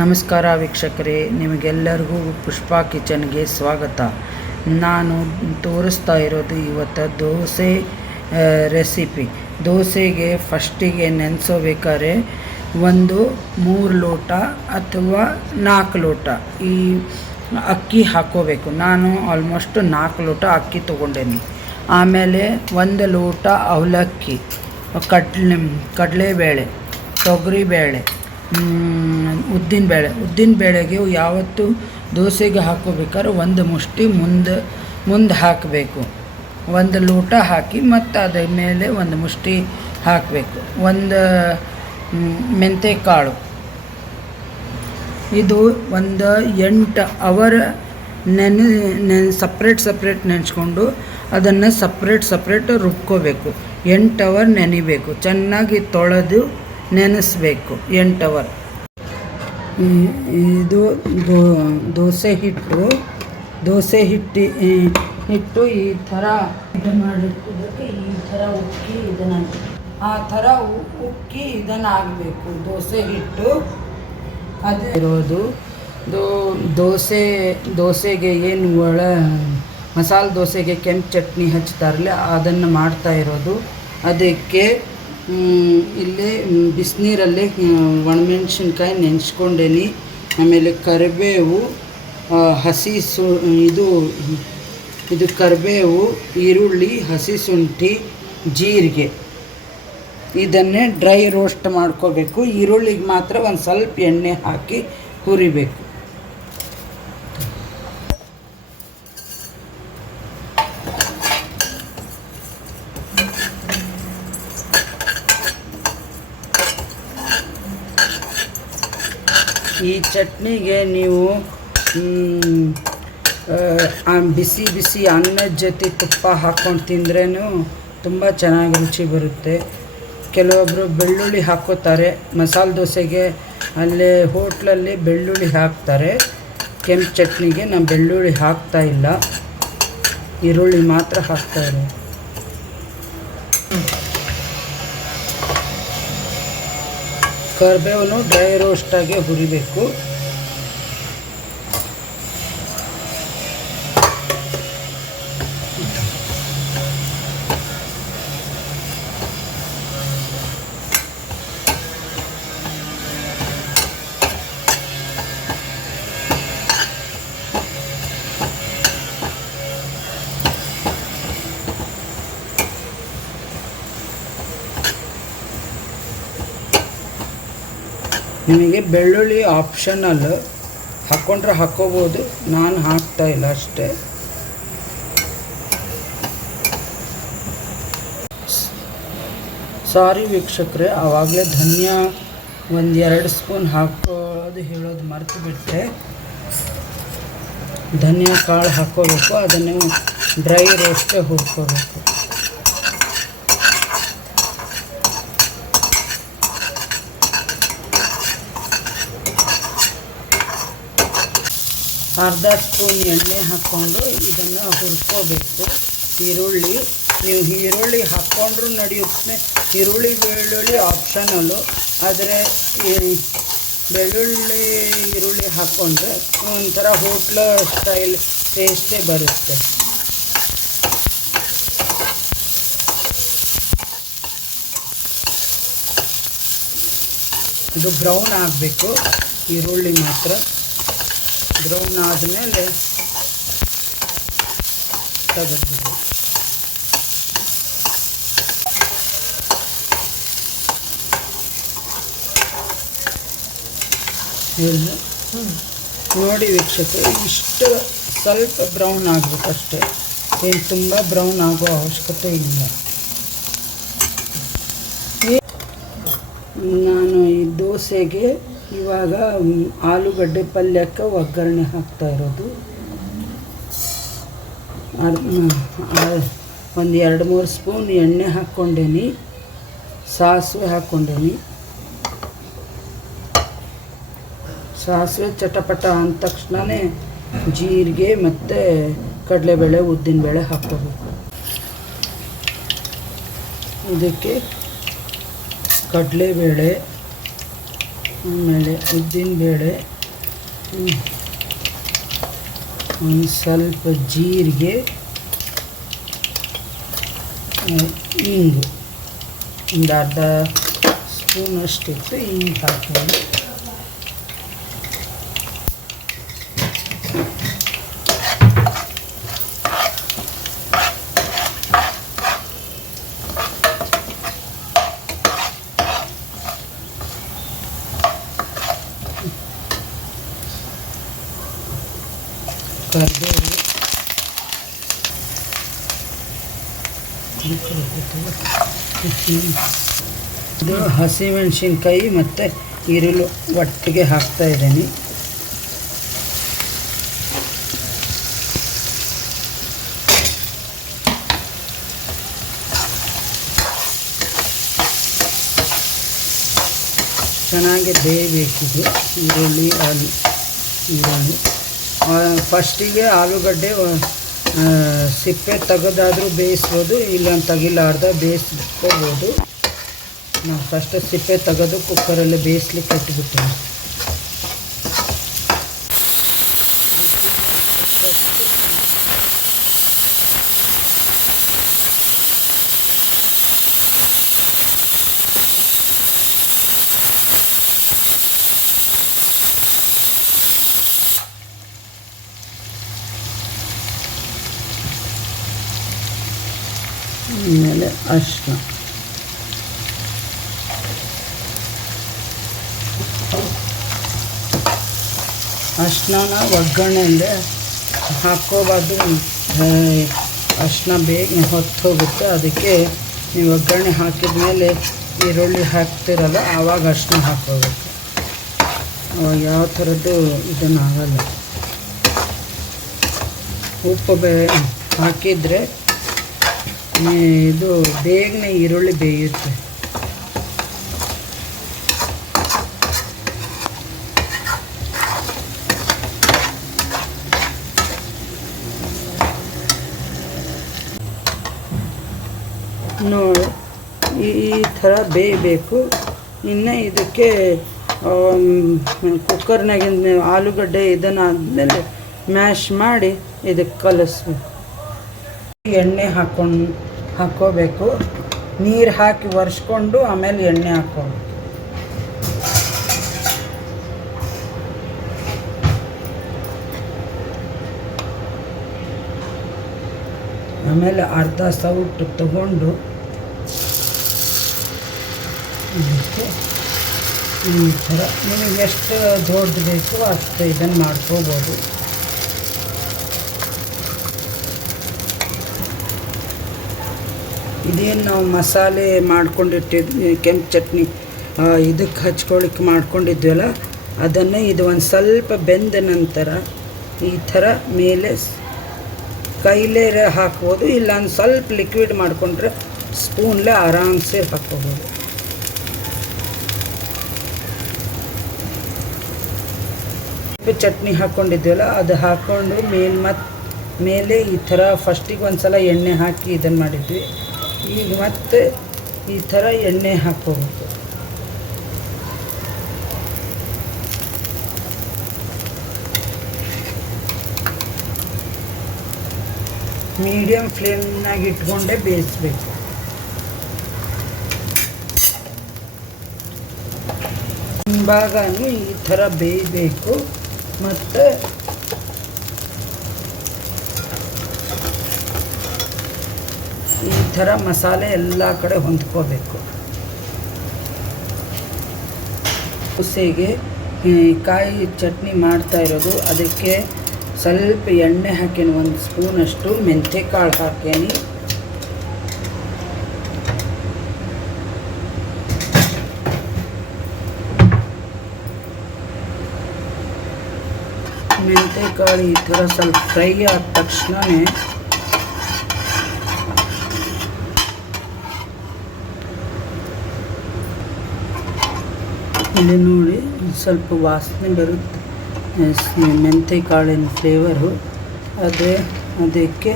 ನಮಸ್ಕಾರ ವೀಕ್ಷಕರೇ, ನಿಮಗೆಲ್ಲರಿಗೂ ಪುಷ್ಪಾ ಕಿಚನ್ಗೆ ಸ್ವಾಗತ. ನಾನು ತೋರಿಸ್ತಾ ಇರೋದು ಇವತ್ತು ದೋಸೆ ರೆಸಿಪಿ. ದೋಸೆಗೆ ಫಸ್ಟಿಗೆ ನೆನೆಸೋಬೇಕಾದ್ರೆ ಒಂದು 3 ಲೋಟ ಅಥವಾ 4 ಲೋಟ ಈ ಅಕ್ಕಿ ಹಾಕ್ಕೋಬೇಕು. ನಾನು ಆಲ್ಮೋಸ್ಟ್ 4 ಲೋಟ ಅಕ್ಕಿ ತೊಗೊಂಡೇನಿ. ಆಮೇಲೆ 1 ಲೋಟ ಅವಲಕ್ಕಿ, ಕಡಲೆಬೇಳೆ, ತೊಗರಿಬೇಳೆ, ಉದ್ದಿನಬೇಳೆಗೆ ಯಾವತ್ತು ದೋಸೆಗೆ ಹಾಕೋಬೇಕಾದ್ರೆ ಒಂದು ಮುಷ್ಟಿ ಮುಂದೆ ಹಾಕಬೇಕು. 1 ಲೋಟ ಹಾಕಿ ಮತ್ತು ಅದ್ರ ಮೇಲೆ 1 ಮುಷ್ಟಿ ಹಾಕಬೇಕು. 1 ಮೆಂತೆಕಾಳು, ಇದು ಒಂದು 8 ಅವರ್ ಸಪ್ರೇಟ್ ನೆನೆಸ್ಕೊಂಡು ಅದನ್ನು ಸಪ್ರೇಟ್ ರುಬ್ಕೋಬೇಕು. 8 ಅವರ್ ನೆನಿಬೇಕು. ಚೆನ್ನಾಗಿ ತೊಳೆದು ನೆನೆಸ್ಬೇಕು 8 ಅವರ್. ಇದು ದೋಸೆ ಹಿಟ್ಟು ಈ ಥರ ಇದು ಮಾಡಿಟ್ಟುದಕ್ಕೆ ಈ ಥರ ಉಕ್ಕಿ ಇದನ್ನು ಆ ಥರ ಉಕ್ಕಿ ಇದನ್ನು ಆಗಬೇಕು ದೋಸೆ ಹಿಟ್ಟು. ಅದೇ ಇರೋದು ದೋಸೆಗೆ ಏನು ಮಸಾಲೆ ದೋಸೆಗೆ ಕೆಂಪು ಚಟ್ನಿ ಹಚ್ತಾರಲ್ಲ ಅದನ್ನು ಮಾಡ್ತಾ ಇರೋದು. ಅದಕ್ಕೆ ಇಲ್ಲೇ ಬಿಸಿನೀರಲ್ಲಿ ಒಣಮೆಣ್ಸಿನ್ಕಾಯಿ ನೆನೆಸ್ಕೊಂಡೇನಿ. ಆಮೇಲೆ ಕರಿಬೇವು, ಇದು ಕರಿಬೇವು, ಈರುಳ್ಳಿ, ಹಸಿ ಶುಂಠಿ, ಜೀರಿಗೆ ಇದನ್ನೇ ಡ್ರೈ ರೋಸ್ಟ್ ಮಾಡ್ಕೋಬೇಕು. ಈರುಳ್ಳಿಗೆ ಮಾತ್ರ ಒಂದು ಸ್ವಲ್ಪ ಎಣ್ಣೆ ಹಾಕಿ ಹುರಿಬೇಕು. ಈ ಚಟ್ನಿಗೆ ನೀವು ಬಿಸಿ ಅನ್ನದ ಜೊತೆ ತುಪ್ಪ ಹಾಕ್ಕೊಂಡು ತಿಂದ್ರೂ ತುಂಬ ಚೆನ್ನಾಗಿ ರುಚಿ ಬರುತ್ತೆ. ಕೆಲವೊಬ್ಬರು ಬೆಳ್ಳುಳ್ಳಿ ಹಾಕ್ಕೋತಾರೆ ಮಸಾಲೆ ದೋಸೆಗೆ, ಅಲ್ಲೇ ಹೋಟ್ಲಲ್ಲಿ ಬೆಳ್ಳುಳ್ಳಿ ಹಾಕ್ತಾರೆ. ಕೆಂಪು ಚಟ್ನಿಗೆ ನಾನು ಬೆಳ್ಳುಳ್ಳಿ ಹಾಕ್ತಾಯಿಲ್ಲ, ಈರುಳ್ಳಿ ಮಾತ್ರ ಹಾಕ್ತಾರೆ. ಕರಿಬೇವನ್ನು ಡ್ರೈ ರೋಸ್ಟಾಗಿ ಹುರಿಬೇಕು. ನಿಮಗೆ ಬೆಳ್ಳುಳ್ಳಿ ಆಪ್ಷನಲ್, ಹಾಕ್ಕೊಂಡ್ರೆ ಹಾಕ್ಕೋಬೋದು, ನಾನು ಹಾಕ್ತಾಯಿಲ್ಲ ಅಷ್ಟೇ. ಸಾರಿ ವೀಕ್ಷಕರೇ, ಆವಾಗಲೇ ಧನಿಯಾ 1-2 ಸ್ಪೂನ್ ಹಾಕೋದು ಹೇಳೋದು ಮರೆತು ಬಿಟ್ಟೆ. ಧನಿಯಾ ಕಾಳು ಹಾಕ್ಕೋಬೇಕು, ಅದನ್ನು ಡ್ರೈ ರೋಸ್ಟೇ ಹುರ್ಕೋಬೇಕು. ಅರ್ಧ ಸ್ಪೂನ್ ಎಣ್ಣೆ ಹಾಕ್ಕೊಂಡು ಇದನ್ನು ಹುರ್ಕೋಬೇಕು. ನೀವು ಈರುಳ್ಳಿ ಹಾಕ್ಕೊಂಡ್ರೂ ನಡೆಯುತ್ತೆ. ಬೆಳ್ಳುಳ್ಳಿ ಆಪ್ಷನಲ್ಲು, ಆದರೆ ಈರುಳ್ಳಿ ಹಾಕ್ಕೊಂಡ್ರೆ ಒಂಥರ ಹೋಟ್ಲ ಸ್ಟೈಲ್ ಟೇಸ್ಟೇ ಬರುತ್ತೆ. ಇದು ಬ್ರೌನ್ ಆಗಬೇಕು, ಈರುಳ್ಳಿ ಮಾತ್ರ. ಬ್ರೌನ್ ಆದಮೇಲೆ ತೆಗೆದ್ಬಿಡಿ. ನೋಡಿ ವೀಕ್ಷಕರು, ಇಷ್ಟು ಸ್ವಲ್ಪ ಬ್ರೌನ್ ಆಗಬೇಕಷ್ಟೇ, ಏನು ತುಂಬ ಬ್ರೌನ್ ಆಗೋ ಅವಶ್ಯಕತೆ ಇಲ್ಲ. ನಾನು ಈ ದೋಸೆಗೆ ಇವಾಗ ಆಲೂಗಡ್ಡೆ ಪಲ್ಯಕ್ಕೆ ಒಗ್ಗರಣೆ ಹಾಕ್ತಾ ಇರೋದು. ಒಂದು 2-3 ಸ್ಪೂನ್ ಎಣ್ಣೆ ಹಾಕ್ಕೊಂಡೇನಿ, ಸಾಸಿವೆ ಹಾಕ್ಕೊಂಡೇನಿ. ಸಾಸಿವೆ ಚಟಪಟ ಅಂದ ತಕ್ಷಣವೇ ಜೀರಿಗೆ ಮತ್ತು ಕಡಲೆಬೇಳೆ, ಉದ್ದಿನಬೇಳೆ ಹಾಕ್ಕೋಬೇಕು. ಇದಕ್ಕೆ ಕಡಲೆಬೇಳೆ, ಆಮೇಲೆ ಉದ್ದಿನಬೇಳೆ, ಒಂದು ಸ್ವಲ್ಪ ಜೀರಿಗೆ, ಹಿಂಗು ಒಂದು ಅರ್ಧ ಸ್ಪೂನಷ್ಟಿತ್ತು ಹಿಂಗೆ ಹಾಕ್ಬೋದು. ಕರಿಬೇವು, ಇದು ಹಸಿಮೆಣಸಿನ್ಕಾಯಿ ಮತ್ತು ಈರುಳ್ಳಿ ಒಟ್ಟಿಗೆ ಹಾಕ್ತಾಯಿದ್ದೀನಿ. ಚೆನ್ನಾಗಿ ಬೇಯಬೇಕಿದೆ ಈರುಳ್ಳಿ. ಫಸ್ಟಿಗೆ ಆಲೂಗಡ್ಡೆ ಸಿಪ್ಪೆ ತೆಗೆದಾದರೂ ಬೇಯಿಸ್ಬೋದು, ಇಲ್ಲ ತೆಗಿಲಾರ್ದ ಬೇಯಿಸ್ಕೋಬೋದು. ನಾವು ಫಸ್ಟ್ ಸಿಪ್ಪೆ ತೆಗೆದು ಕುಕ್ಕರಲ್ಲಿ ಬೇಯಿಸ್ಲಿಕ್ಕೆ ಇಟ್ಬಿಟ್ಟೆ. ಆಮೇಲೆ ಅರಿಶಿನ, ಅರಿಶಿನ ಒಗ್ಗರಣೆಯಲ್ಲೇ ಹಾಕ್ಕೋಬಾರ್ದು, ಅರಿಶಿನ ಬೇಗ ಹೊತ್ತು ಹೋಗುತ್ತೆ. ಅದಕ್ಕೆ ನೀವು ಒಗ್ಗರಣೆ ಹಾಕಿದ ಮೇಲೆ ಈರುಳ್ಳಿ ಹಾಕ್ತಿರಲ್ಲ ಆವಾಗ ಅರಿಶಿನ ಹಾಕ್ಕೋಬೇಕು. ಅವಾಗ ಯಾವ ಥರದ್ದು ಇದನ್ನು ಆಗಲ್ಲ. ಉಪ್ಪು ಹಾಕಿದರೆ ಇದು ಬೇಗನೆ ಈರುಳ್ಳಿ ಬೇಯುತ್ತೆ. ನೋಡಿ ಈ ಥರ ಬೇಯಬೇಕು. ಇನ್ನು ಇದಕ್ಕೆ ಕುಕ್ಕರ್ನಾಗಿಂದ ಆಲೂಗಡ್ಡೆ ಇದನ್ನಾದಮೇಲೆ ಮ್ಯಾಶ್ ಮಾಡಿ ಇದಕ್ಕೆ ಕಲಿಸ್ಬೇಕು. ಎಣ್ಣೆ ಹಾಕ್ಕೋಬೇಕು. ನೀರು ಹಾಕಿ ಒರೆಸ್ಕೊಂಡು ಆಮೇಲೆ ಎಣ್ಣೆ ಹಾಕ್ಕೋಬೇಕು. ಆಮೇಲೆ ಅರ್ಧ ಸೌಟು ತಗೊಂಡು ಈ ಥರ ನಿಮಗೆ ಎಷ್ಟು ದೊಡ್ಡದು ಬೇಕು ಅಷ್ಟು ಇದನ್ನು ಮಾಡ್ಕೋಬೋದು. ಇದೇನು ನಾವು ಮಸಾಲೆ ಮಾಡ್ಕೊಂಡಿಟ್ಟಿದ್ವಿ, ಕೆಂಪು ಚಟ್ನಿ ಇದಕ್ಕೆ ಹಚ್ಕೊಳ್ಳಿಕ್ಕೆ ಮಾಡ್ಕೊಂಡಿದ್ವಲ್ಲ, ಅದನ್ನು ಇದು ಒಂದು ಸ್ವಲ್ಪ ಬೆಂದ ನಂತರ ಈ ಥರ ಮೇಲೆ ಕೈಲೇ ಹಾಕ್ಬೋದು, ಇಲ್ಲ ಒಂದು ಸ್ವಲ್ಪ ಲಿಕ್ವಿಡ್ ಮಾಡಿಕೊಂಡ್ರೆ ಸ್ಪೂನ್ಲೇ ಆರಾಮ್ಸೆ ಹಾಕ್ಕೋಬೋದು. ಚಟ್ನಿ ಹಾಕ್ಕೊಂಡಿದ್ವಲ್ಲ ಅದು ಹಾಕ್ಕೊಂಡು ಮೇಲೆ ಈ ಥರ ಫಸ್ಟಿಗೆ ಒಂದು ಸಲ ಎಣ್ಣೆ ಹಾಕಿ ಇದನ್ನು ಮಾಡಿದ್ವಿ. ಈಗ ಮತ್ತೆ ಈ ಥರ ಎಣ್ಣೆ ಹಾಕ್ಕೋಬೇಕು. ಮೀಡಿಯಮ್ ಫ್ಲೇಮ್ನಾಗ ಇಟ್ಕೊಂಡೇ ಬೇಯಿಸ್ಬೇಕು. ಹಿಂಭಾಗನೂ ಈ ಥರ ಬೇಯಬೇಕು. ಮತ್ತು ಈ ಥರ ಮಸಾಲೆ ಎಲ್ಲ ಕಡೆ ಹೊಂದ್ಕೋಬೇಕು. ದೋಸೆಗೆ ಕಾಯಿ ಚಟ್ನಿ ಮಾಡ್ತಾ ಇರೋದು, ಅದಕ್ಕೆ ಸ್ವಲ್ಪ ಎಣ್ಣೆ ಹಾಕೀನಿ, ಒಂದು ಸ್ಪೂನಷ್ಟು ಮೆಂತ್ಯ ಕಾಳು ಹಾಕೀನಿ. ಮೆಂತ್ಯ ಕಾಳು ಈ ಥರ ಸ್ವಲ್ಪ ಫ್ರೈ ಆದ ತಕ್ಷಣವೇ ಇಲ್ಲಿ ನೋಡಿ ಸ್ವಲ್ಪ ವಾಸನೆ ಬರುತ್ತೆ, ಮೆಂತ್ಯ ಕಾಳಿನ ಫ್ಲೇವರು. ಅದಕ್ಕೆ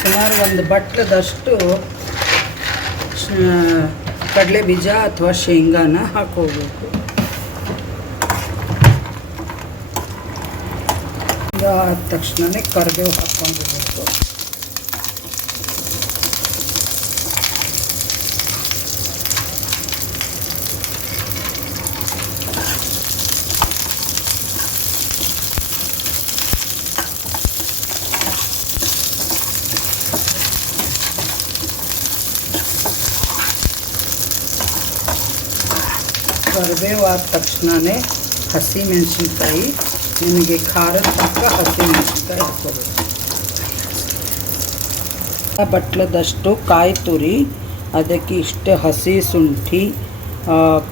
ಸುಮಾರು ಒಂದು ಬಟ್ಟದಷ್ಟು ಕಡಲೆ ಬೀಜ ಅಥವಾ ಶೇಂಗಾನ ಹಾಕೋಬೇಕು. ಆದ ತಕ್ಷಣವೇ ಕರಿಬೇವು ಹಾಕ್ಕೊಂಡಿರ್ಬೇಕು. ಕರಿಬೇವು ಆದ ತಕ್ಷಣವೇ ಹಸಿ ಮೆಣಸಿನ್ಕಾಯಿ, ನಿಮಗೆ ಖಾರದ ತಕ್ಕ ಹಸಿ ಮೆಣಸಿನ್ಕಾಯಿ ಹಾಕ್ಕೋಬೇಕು. ಬಟ್ಲದಷ್ಟು ಕಾಯಿ ತುರಿ, ಅದಕ್ಕೆ ಇಷ್ಟು ಹಸಿ ಶುಂಠಿ,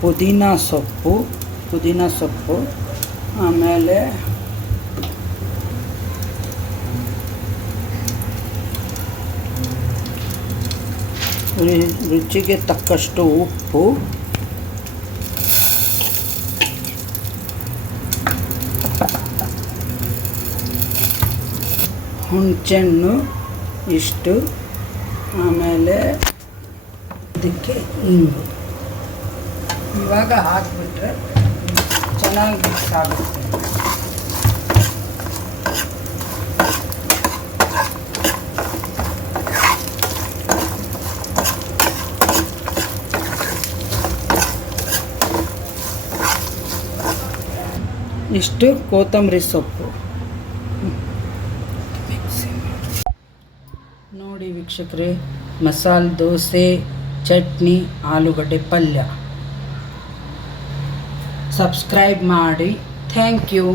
ಪುದೀನ ಸೊಪ್ಪು, ಆಮೇಲೆ ರುಚಿಗೆ ತಕ್ಕಷ್ಟು ಉಪ್ಪು, ಹುಣಸೆಹಣ್ಣು ಇಷ್ಟು, ಆಮೇಲೆ ಇದಕ್ಕೆ ಇಂಗು. ಇವಾಗ ಹಾಕಿಬಿಟ್ರೆ ಚೆನ್ನಾಗಿ ಮಿಕ್ಸ್ ಆಗುತ್ತೆ. ಇಷ್ಟು ಕೊತ್ತಂಬರಿ ಸೊಪ್ಪು ನೋಡಿ ವೀಕ್ಷಕರೇ, ಮಸಾಲೆ ದೋಸೆ, ಚಟ್ನಿ, ಆಲೂಗಡ್ಡೆ ಪಲ್ಯ. ಸಬ್ಸ್ಕ್ರೈಬ್ ಮಾಡಿ. Thank you.